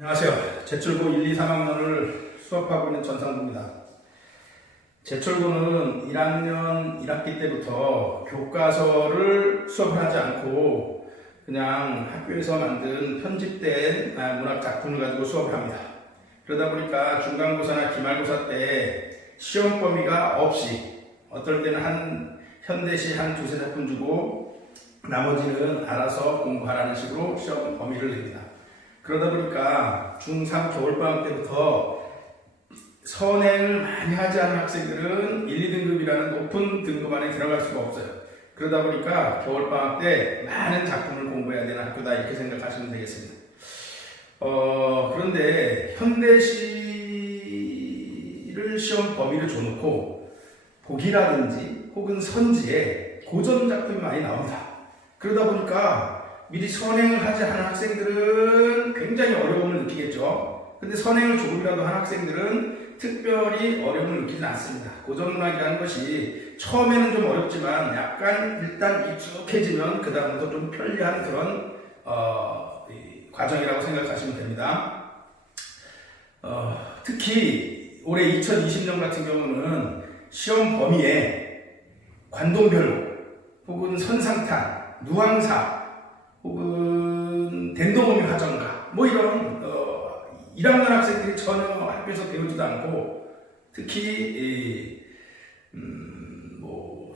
안녕하세요. 제철고 1, 2, 3학년을 수업하고 있는 전상부입니다. 제철고는 1학년 1학기 때부터 교과서를 수업을 하지 않고 그냥 학교에서 만든 편집된 문학 작품을 가지고 수업을 합니다. 그러다 보니까 중간고사나 기말고사 때 시험 범위가 없이 어떨 때는 현대시 한 두세 작품 주고 나머지는 알아서 공부하라는 식으로 시험 범위를 냅니다. 그러다 보니까 중3 겨울방학 때부터 선행을 많이 하지 않은 학생들은 1, 2등급이라는 높은 등급 안에 들어갈 수가 없어요. 그러다 보니까 겨울방학 때 많은 작품을 공부해야 되는 학교다 이렇게 생각하시면 되겠습니다. 그런데 현대시를 시험 범위를 줘놓고 보기라든지 혹은 선지에 고전 작품이 많이 나옵니다. 그러다 보니까 미리 선행을 하지 않은 학생들은 굉장히 어려움을 느끼겠죠. 근데 선행을 조금이라도 한 학생들은 특별히 어려움을 느끼지 않습니다. 고전문학이라는 것이 처음에는 좀 어렵지만 약간 일단 익숙해지면 그 다음부터 좀 편리한 그런 과정이라고 생각하시면 됩니다. 특히 올해 2020년 같은 경우는 시험 범위에 관동별록 혹은 선상탄, 누황사 혹은 덴도모미 화전가 이런 1학년 학생들이 전혀 학교에서 배우지도 않고 특히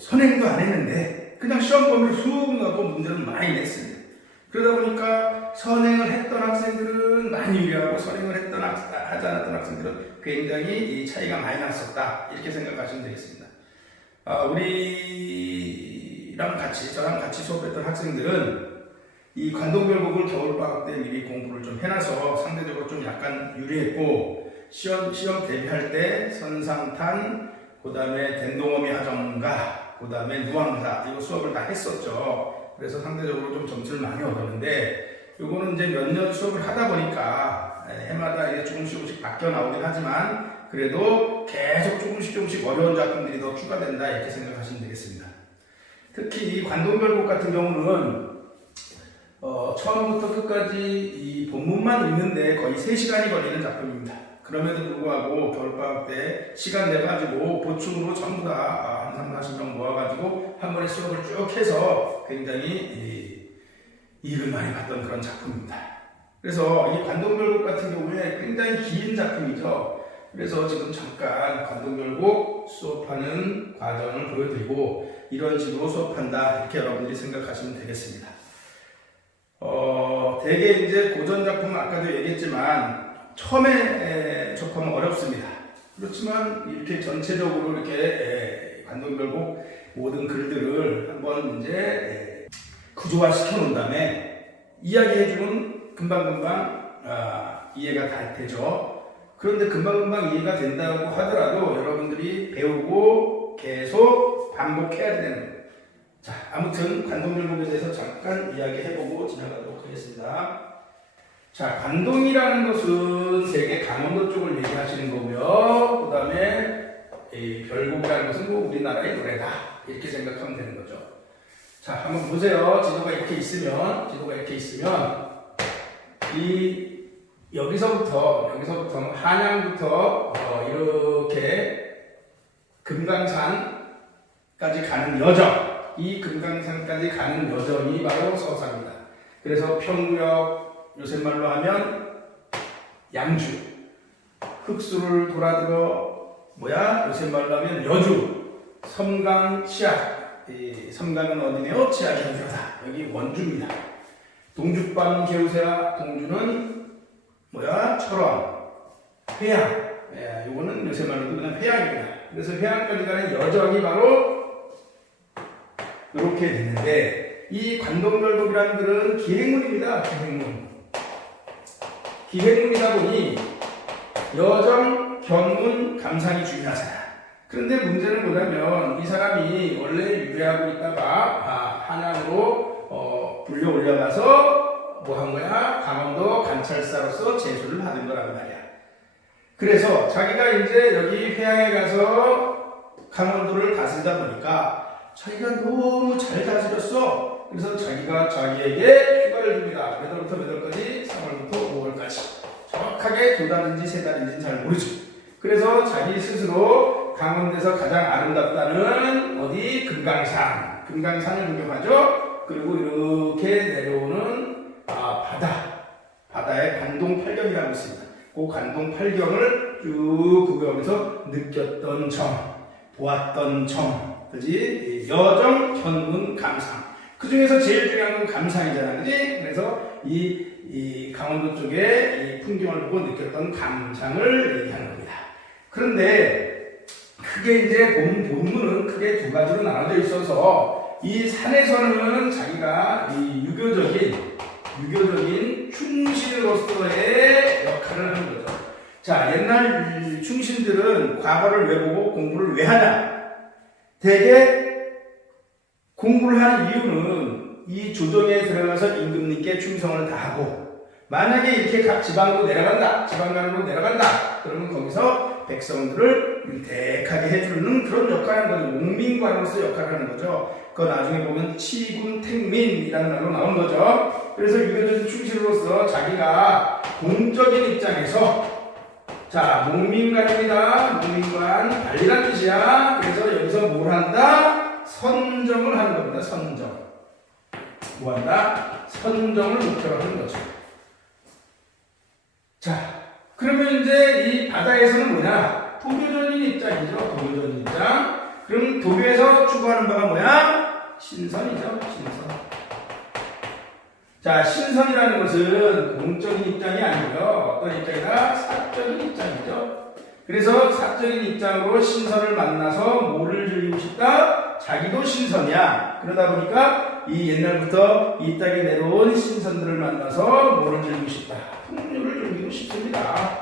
선행도 안 했는데 그냥 시험 범위를 쑥 넣고 문제를 많이 냈습니다. 그러다 보니까 선행을 했던 학생들은 많이 유리하고 선행을 하지 않았던 학생들은 굉장히 차이가 많이 났었다 이렇게 생각하시면 되겠습니다. 저랑 같이 수업했던 학생들은 이 관동별곡을 겨울방학 때 미리 공부를 좀 해놔서 상대적으로 좀 약간 유리했고 시험 대비할 때 선상탄, 그 다음에 덴도모미 화전가, 그 다음에 누황사 이거 수업을 다 했었죠. 그래서 상대적으로 좀 점수를 많이 얻었는데 요거는 이제 몇 년 수업을 하다 보니까 해마다 이제 조금씩 바뀌어 나오긴 하지만 그래도 계속 조금씩 어려운 작품들이 더 추가된다 이렇게 생각하시면 되겠습니다. 특히 이 관동별곡 같은 경우는 처음부터 끝까지 이 본문만 읽는데 거의 3시간이 걸리는 작품입니다. 그럼에도 불구하고 겨울방학 때 시간 내가지고 보충으로 전부 다 한 30, 40명 모아가지고 한 번에 수업을 쭉 해서 굉장히 이익을 많이 봤던 그런 작품입니다. 그래서 이 관동별곡 같은 경우에 굉장히 긴 작품이죠. 그래서 지금 잠깐 관동별곡 수업하는 과정을 보여드리고 이런 식으로 수업한다 이렇게 여러분들이 생각하시면 되겠습니다. 대개 이제 고전 작품은 아까도 얘기했지만 처음에 접하면 어렵습니다. 그렇지만 이렇게 전체적으로 이렇게 관동별곡 모든 글들을 한번 이제 구조화시켜 놓은 다음에 이야기해주면 금방금방 이해가 될 테죠. 그런데 금방금방 이해가 된다고 하더라도 여러분들이 배우고 계속 반복해야 되는 거예요. 자, 아무튼 관동별곡에 대해서 잠깐 이야기해보고 지나가도록 하겠습니다. 자, 관동이라는 것은 되게 강원도 쪽을 얘기하시는 거고요. 그 다음에 별곡이라는 것은 우리나라의 노래다 이렇게 생각하면 되는 거죠. 자, 한번 보세요. 지도가 이렇게 있으면 여기서부터 한양부터 이렇게 금강산까지 가는 여정, 이 금강산까지 가는 여정이 바로 서사입니다. 그래서 평구역, 요새 말로 하면 양주, 흑수를 돌아들어 요새 말로 하면 여주, 섬강, 치악. 섬강은 어디네요? 치악이 여주다. 여기 원주입니다. 동죽방 개우세와 동주는 철원, 회양. 요거는 요새 말로도 그냥 회양입니다. 그래서 회양까지 가는 여정이 바로 이렇게 되는데 이 관동별곡이라는 글은 기행문입니다. 기행문이다 보니 여정, 견문, 감상이 중요하잖아. 그런데 문제는 뭐냐면 이 사람이 원래 유래하고 있다가 한양으로 불려 올려가서 한 거야? 강원도 관찰사로서 제수를 받은 거란 말이야. 그래서 자기가 이제 여기 회양에 가서 강원도를 다스리다 보니까 자기가 너무 잘 다스렸어. 그래서 자기가 자기에게 휴가를 줍니다. 몇 월부터 몇 월까지? 3월부터 5월까지. 자, 정확하게 2달인지 3달인지는 잘 모르죠. 그래서 자기 스스로 강원도에서 가장 아름답다는 어디 금강산을 구경하죠. 그리고 이렇게 내려오는 바다의 관동팔경이라고 있습니다. 그 관동팔경을 쭉 구경하면서 느꼈던 점, 보았던 점, 그지? 여정, 견문, 감상. 그 중에서 제일 중요한 건 감상이잖아, 그지? 그래서 이 강원도 쪽에 이 풍경을 보고 느꼈던 감상을 얘기하는 겁니다. 그런데 크게 이제 본문은 크게 2가지로 나눠져 있어서 이 산에서는 자기가 이 유교적인 충신으로서의 역할을 하는 거죠. 자, 옛날 충신들은 과거를 왜 보고 공부를 왜 하냐? 대개 공부를 하는 이유는 이 조정에 들어가서 임금님께 충성을 다하고, 만약에 이렇게 각 지방으로 내려간다, 지방간으로 내려간다, 그러면 거기서 백성들을 윤택하게 해주는 그런 역할을 하는 거죠. 옥민관으로서 역할을 하는 거죠. 그거 나중에 보면 치군택민이라는 말로 나온 거죠. 그래서 유교적인 충신으로서 자기가 공적인 입장에서, 자, 목민관입니다. 목민관, 관리란 뜻이야. 그래서 여기서 뭘 한다? 선정을 하는 겁니다. 선정. 뭐 한다? 선정을 목표로 하는 거죠. 자, 그러면 이제 이 바다에서는 뭐냐? 도교적인 입장이죠. 도교적인 입장. 그럼 도교에서 추구하는 바가 뭐야? 신선이죠. 신선. 자, 신선이라는 것은 공적인 입장이 아니고요. 어떤 입장이다? 사적인 입장이죠. 그래서 사적인 입장으로 신선을 만나서 뭐를 즐기고 싶다? 자기도 신선이야. 그러다 보니까 이 옛날부터 이 땅에 내려온 신선들을 만나서 뭐를 즐기고 싶다? 풍류를 즐기고 싶습니다.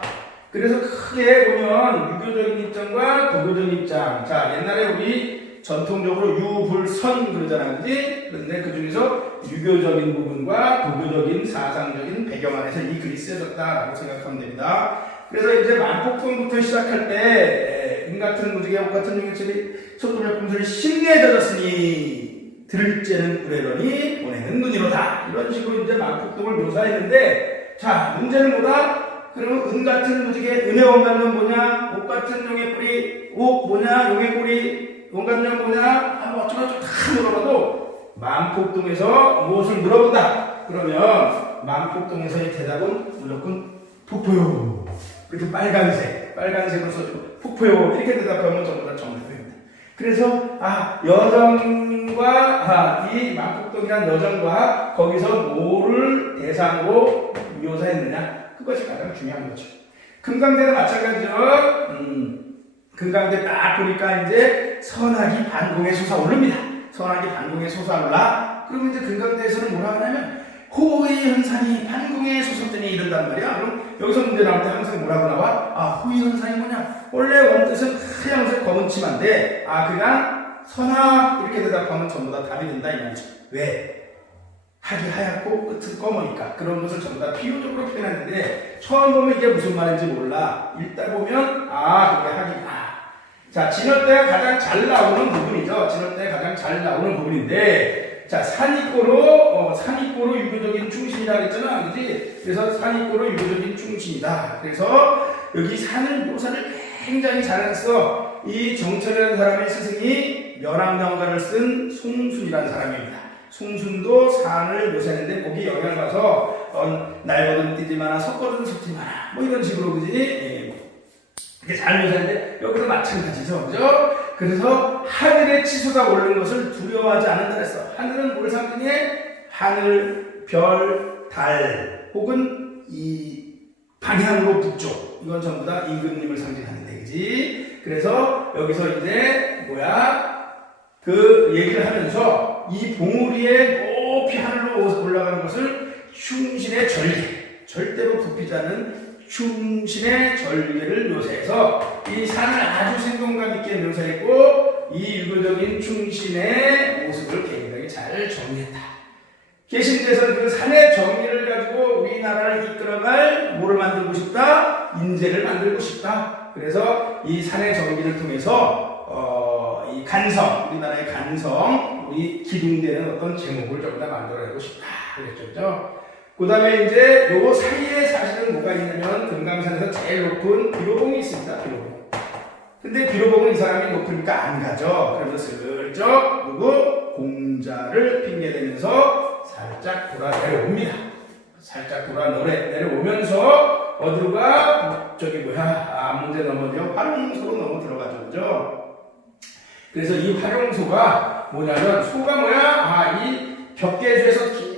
그래서 크게 보면 유교적인 입장과 도교적인 입장. 자, 옛날에 우리 전통적으로 유불선 그러잖아요. 그지? 그런데 그 중에서 유교적인 부분과 도교적인 사상적인 배경 안에서 이 글이 쓰여졌다라고 생각하면 됩니다. 그래서 이제 만폭동부터 시작할 때, 같은 무지개 옷 같은 용의철이 솥도매꿈소리 심내에 젖었으니 들을째는 우레러니 보내는 눈이로다. 이런 식으로 이제 만폭동을 묘사했는데, 자, 문제는 뭐다? 그러면 은 같은 무지개, 은의 원간면 뭐냐? 옷 같은 용의 뿌리, 옷 뭐냐? 용의 뿌리, 원간면 뭐냐? 한번 어쩌고저쩌고 다 물어봐도 만폭동에서 무엇을 물어본다. 그러면 만폭동에서의 대답은 무조건 폭포요. 이렇게 빨간색으로 써주고 폭포요. 이렇게 대답하면 전부 다 정답입니다. 그래서 여정과 이 만폭동이란 여정과 거기서 뭐를 대상으로 묘사했느냐? 그것이 가장 중요한 거죠. 금강대도 마찬가지죠. 금강대 딱 보니까 이제 선악이 반공에 솟아오릅니다. 선악이 반공에 솟아올라. 그러면 이제 금강대에서는 뭐라 하냐면 호의 현상이 반공에 솟았더니 이런단 말이야. 그럼 여기서 문제 나올 때 항상 뭐라고 나와? 호의 현상이 뭐냐? 원래 원뜻은 하얀색 검은 치마인데 그냥 선악 이렇게 대답하면 전부 다 답이 된다 이 말이죠. 왜? 하기 하얗고 끝은 검으니까 그런 것을 전부 다 비유적으로 표현하는데 처음 보면 이게 무슨 말인지 몰라. 읽다 보면 그게 하기구나. 자, 진월대가 가장 잘 나오는 부분이죠. 진월대가 가장 잘 나오는 부분인데, 자, 산이꼬로 유교적인 충신이라고 했잖아. 그지? 그래서 산이꼬로 유교적인 충신이다. 그래서 여기 산을 묘사를 굉장히 잘했어. 이 정철이라는 사람의 스승이 면왕명가를 쓴 송순이라는 사람입니다. 송순도 산을 묘사했는데 거기 영향을 봐서 날거든 뛰지 마라, 섰거든 섰지 마라, 뭐 이런 식으로, 그지? 이렇게 잘 묘사했는데 여기도 마찬가지죠, 그죠? 그래서 하늘에 치솟아 오르는 것을 두려워하지 않는다 그랬어. 하늘은 뭘 상징해? 하늘, 별, 달, 혹은 이 방향으로 북쪽. 이건 전부 다 임금님을 상징하는데, 그지? 그래서 여기서 이제 그 얘기를 하면서 이 봉우리에 높이 하늘로 올라가는 것을 충신의 절개, 절대로 굽히지 않는 충신의 절개를 묘사해서 이 산을 아주 생동감 있게 묘사했고 이 유교적인 충신의 모습을 굉장히 잘 정리했다. 개신제에서는 그 산의 정리를 가지고 우리나라를 이끌어갈 뭐를 만들고 싶다? 인재를 만들고 싶다. 그래서 이 산의 정리를 통해서 이 간성, 우리나라의 간성, 우리 기둥되는 어떤 제목을 좀 더 만들어내고 싶다. 그랬죠. 그 다음에 이제 요 사이에 사실은 뭐가 있냐면 금강산에서 제일 높은 비로봉이 있습니다. 비로봉. 근데 비로봉은 이 사람이 높으니까 안 가죠. 그러면서 슬쩍 누구 공자를 핑계대면서 살짝 돌아 내려옵니다. 살짝 돌아 내려오면서 어디로 가? 저기 문제 넘어져 활용소로 넘어 들어가죠. 그죠? 그래서 이 활용소가 뭐냐면 소가 뭐야? 이 벽계주에서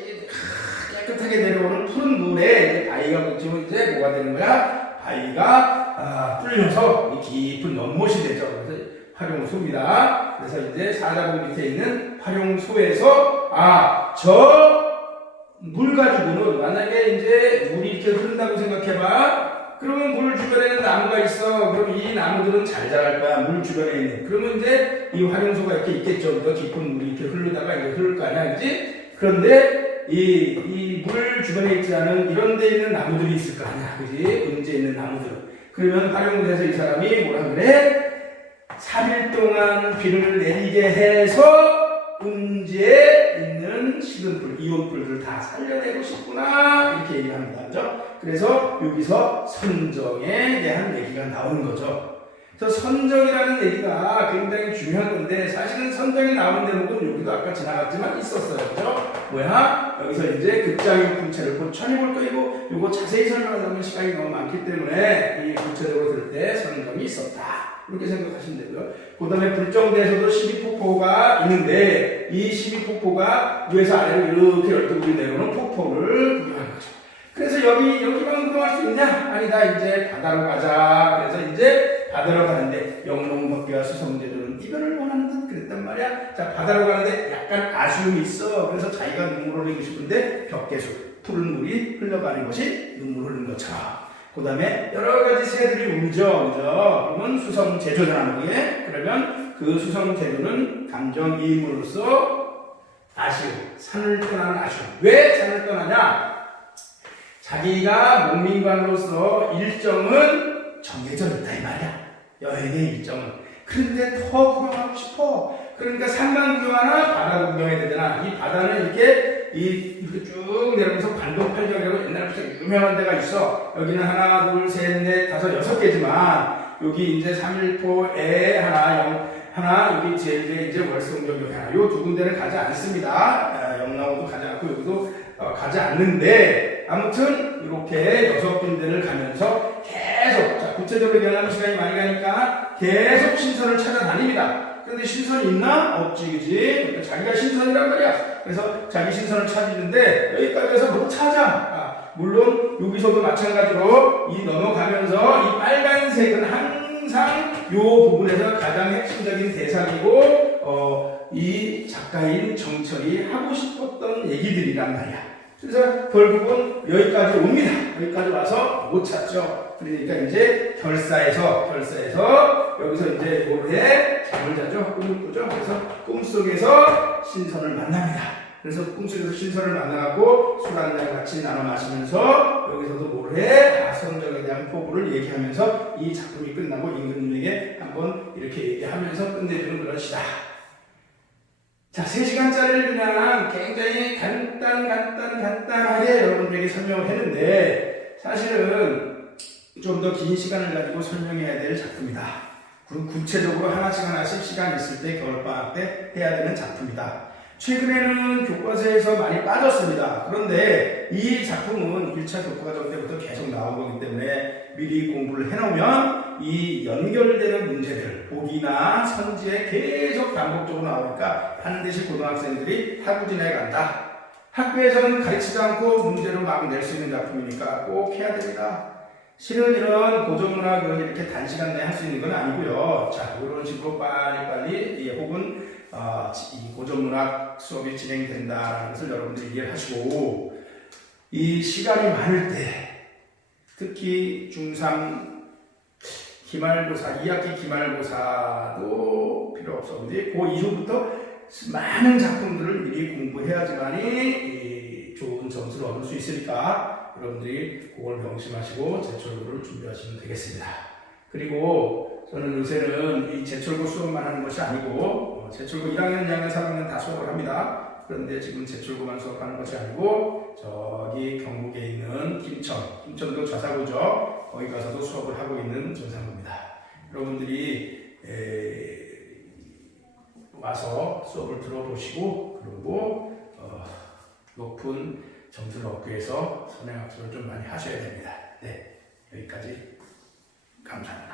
깨끗하게 내려오는 푸른 물에 이제 바위가 붙이면 이제 뭐가 되는 거야? 바위가 뚫려서 깊은 연못이 되죠. 그래서 활용소입니다. 그래서 이제 사자봉 밑에 있는 활용소에서 저 물 가지고는 만약에 이제 물이 이렇게 흐른다고 생각해봐. 그러면 물 주변에는 나무가 있어. 그럼 이 나무들은 잘 자랄 거야. 물 주변에 있는. 그러면 이제 이 활용소가 이렇게 있겠죠. 더 깊은 물이 이렇게 흐르다가 이제 흐를 거 아니야, 그지? 그런데 이 물 주변에 있지 않은 이런 데 있는 나무들이 있을 거 아니야, 그지? 은지에 있는 나무들. 그러면 활용소에서 이 사람이 뭐라 그래? 3일 동안 비를 내리게 해서 은지에 있는 식은 풀, 이온풀들을 다 살려내고 싶구나 이렇게 얘기합니다. 그죠? 그래서 여기서 선정에 대한 얘기가 나오는 거죠. 그래서 선정이라는 얘기가 굉장히 중요한 건데 사실은 선정이 나오는 대목은 여기도 아까 지나갔지만 있었어요. 그죠? 뭐야? 여기서 이제 극장용품체를 곧 천해볼 거이고 요거 자세히 설명하려면 시간이 너무 많기 때문에 이 구체적으로 들을 때 선정이 있었다. 이렇게 생각하시면 되고요. 그 다음에 불정대에서도 12폭포가 있는데 이 12폭포가 위에서 아래로 이렇게 12불이 내려오는 폭포를 구경하는 거죠. 그래서 여기만 구경할 수 있냐? 아니다. 이제 바다로 가자. 그래서 이제 바다로 가는데 영롱법계와 수성제도는 이별을 원하는 듯 그랬단 말이야. 자, 바다로 가는데 약간 아쉬움이 있어. 그래서 자기가 눈물을 흘리고 싶은데 벽계수 푸른 물이 흘러가는 것이 눈물 흘린 것처럼. 그 다음에 여러 가지 새들이 울죠. 그죠? 그러면 수성제조잖아, 그게. 그러면 그 수성제조는 감정이입으로서 아쉬움, 산을 떠나는 아쉬움. 왜 산을 떠나냐? 자기가 목민관으로서 일정은 정해져 있다, 이 말이야. 여행의 일정은. 그런데 더 구경하고 싶어. 그러니까 산만 구경하나 바다 구경해야 되잖아. 이 바다는 이렇게 쭉 내려오면서 관동팔경이라고 옛날부터 유명한 데가 있어. 여기는 하나, 둘, 셋, 넷, 다섯, 6개지만 여기 이제 3일포에 하나 여기 제일에 이제 월성정역에 하나. 요 두 군데는 가지 않습니다. 영남호도 가지 않고 여기도 가지 않는데 아무튼 이렇게 6군데를 가면서 계속 구체적으로 얘기하면 시간이 많이 가니까 계속 신선을 찾아다닙니다. 근데 신선이 있나? 없지, 그지? 그러니까 자기가 신선이란 말이야. 그래서 자기 신선을 찾는데 여기까지 해서 못 찾아. 물론 여기서도 마찬가지로 이 넘어가면서 이 빨간색은 항상 이 부분에서 가장 핵심적인 대상이고 이 작가인 정철이 하고 싶었던 얘기들이란 말이야. 그래서 결국은 여기까지 옵니다. 여기까지 와서 못 찾죠. 그러니까 이제 결사에서 여기서 이제 모르게 잠을 자죠. 꿈을 꾸죠. 그래서 꿈속에서 신선을 만납니다. 그래서 꿈속에서 신선을 만나고 술 한잔 같이 나눠 마시면서 여기서도 모르게 선정에 대한 포부를 얘기하면서 이 작품이 끝나고 임금님에게 한번 이렇게 얘기하면서 끝내주는 그런 시다. 자, 3시간짜리를 그냥 굉장히 간단하게 여러분들에게 설명을 했는데 사실은 좀 더 긴 시간을 가지고 설명해야 될 작품이다. 구체적으로 하나씩 시간 있을 때 겨울방학 때 해야 되는 작품이다. 최근에는 교과서에서 많이 빠졌습니다. 그런데 이 작품은 1차 교과과정 때부터 계속 나온 거기 때문에 미리 공부를 해놓으면 이 연결되는 문제들, 보기나 선지에 계속 반복적으로 나오니까 반드시 고등학생들이 하구진에 간다. 학교에서는 가르치지 않고 문제로 막 낼 수 있는 작품이니까 꼭 해야 됩니다. 실은 이런 고전문학을 이렇게 단시간 내에 할 수 있는 건 아니고요. 자, 이런 식으로 빨리 혹은 이 고전문학 수업이 진행된다는 것을 여러분들이 이해를 하시고 이 시간이 많을 때 특히 중3 기말고사, 2학기 기말고사도 필요 없어. 근데 그 이후부터 많은 작품들을 미리 공부해야지만이 좋은 점수를 얻을 수 있으니까 여러분들이 그걸 명심하시고 제철고를 준비하시면 되겠습니다. 그리고 저는 요새는 이 제철고 수업만 하는 것이 아니고 제철고 1학년, 2학년, 3학년 다 수업을 합니다. 그런데 지금 제출고만 수업하는 것이 아니고 저기 경북에 있는 김천도 좌사고죠. 거기 가서도 수업을 하고 있는 전상고입니다. 여러분들이 와서 수업을 들어보시고 그리고 높은 점수를 얻기 위해서 선행학습을 좀 많이 하셔야 됩니다. 네, 여기까지 감사합니다.